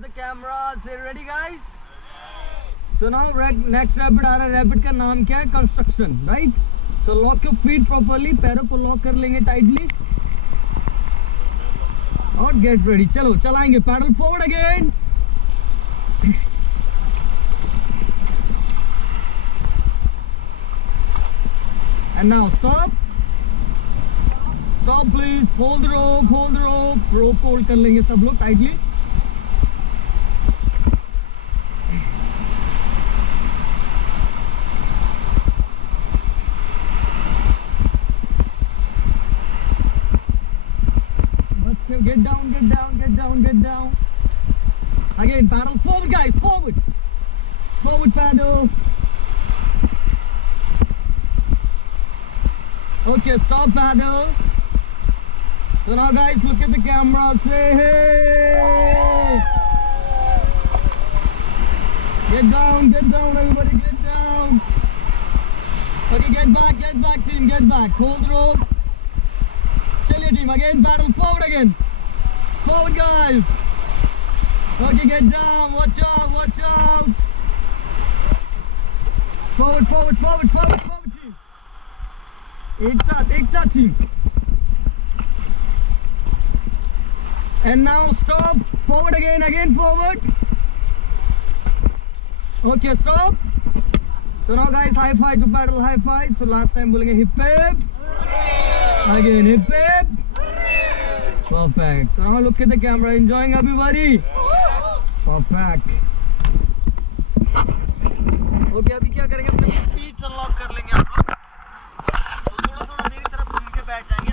The cameras, are you ready guys? So now next rapid आ रहा है. Rapid का नाम क्या है? Construction, right? So lock your feet properly. पैरों को lock कर लेंगे tightly. और get ready. चलो चलाएंगे. Paddle forward again. And now stop. Stop please. Hold the rope. Hold the rope. Rope hold कर लेंगे सब लोग tightly. Get down, get down, get down, get down. Again, paddle forward, guys, forward. Forward paddle. Okay, stop paddle. So now, guys, look at the camera. Say hey. Get down, everybody, get down. Okay, get back, team, get back. Hold the rope. Chaliye team, again, paddle forward again. Forward guys. Okay, get down. Watch out, watch out. Forward, forward, forward, forward, forward team. एक साथ team. And now stop. Forward again, forward. Okay, stop. So now guys, high five to paddle, high five. So last time बोलेंगे hip hip. Again, hip hip. Perfect. So now look at the camera. Enjoying everybody? Perfect. Okay, अभी क्या करेंगे? अपने speed unlock कर लेंगे आप लोग. तो थोड़ा मेरी तरफ घूम के बैठ जाएंगे.